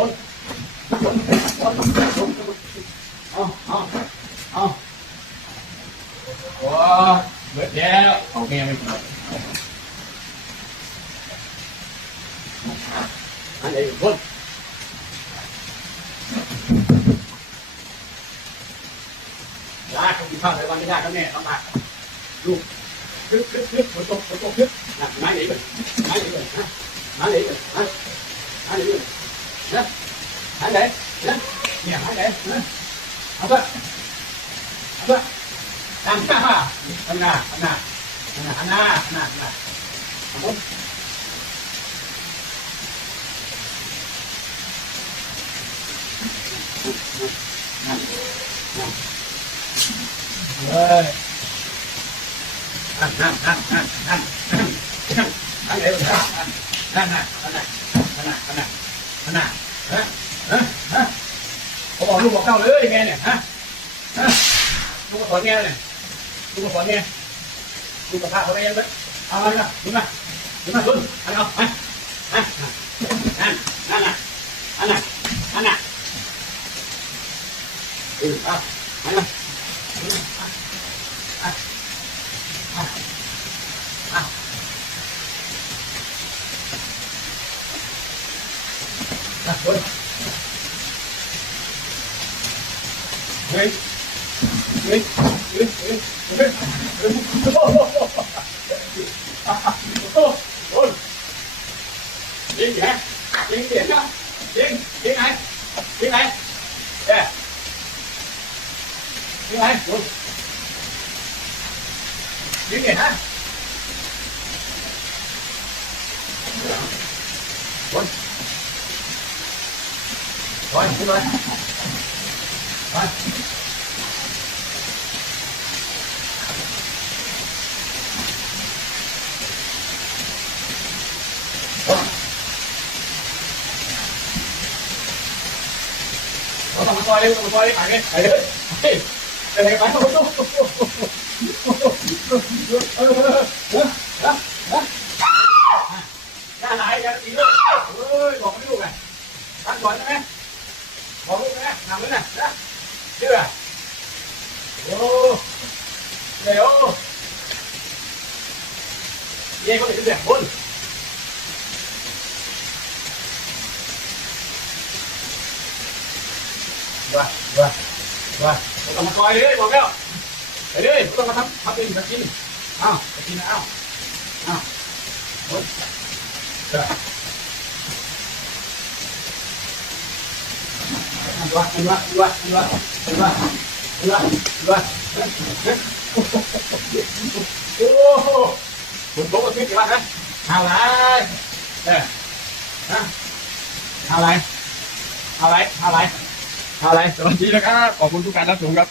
คนคเอาเอเอาเงี้วม่ไม่กิอันไคนลาเขาข้าวในวันนี้ได้ครับแม่ต้องมาลูกคึกคึกคึกฝนตกฝนตกคึกไมาไหนเลยมาไหนเลยมาไหนเลยมาไหนเลย lên hãy để lên nhẹ hãy để lên hãy lên hãy lên làm sao hả làm nào làm nào làm nào làm nào làm nào làm nào Hãy subscribe cho kênh Ghiền ฮะฮะฮะผมบอกลูกบอกเต้าเลยแม่เนี่ยฮะฮะลูกก็สอนแม่เลยลูกก็สอนแม่ลูกกับพระเขาได้ยังไงเอาไปนะดูนะดูนะดูเอาเอาไปฮะนั่นนั่นน่ะนั่นน่ะนั่นน่ะเออเอาไปนะ quên Đấy Đấy Đấy Đấy Đấy Đấy Đấy Đấy Điên điên đó Điên Điên này Điên này Điên Điên này Điên điên hả Quân ไปขึ้นไปไปเราต้องมาซอยเลยมาซอยเลยไปเลยไปเลยไปเลยไปเลยหน้าไหนกันอีกเลยบอกไม่ถูกไงตั้งก่อนใช่ไหม nằm nữa nè, đó chưa à ô. Đây ô. Dây có thể rẻ hơn rồi rồi rồi chúng ta mà coi đi bỏ kêu đấy đi chúng ta mà thắp thắp đi thắp đi. Nào thắp đi nào. Nào. Rồi. ว่าว่าว่าว่าว่าว่าว่าโอ้โหผมบอกว่าคิดว่านะอะไรเออฮะอะไรอะไรอะไรอะไรสวัสดีนะครับขอบคุณทุกการรับชมครับ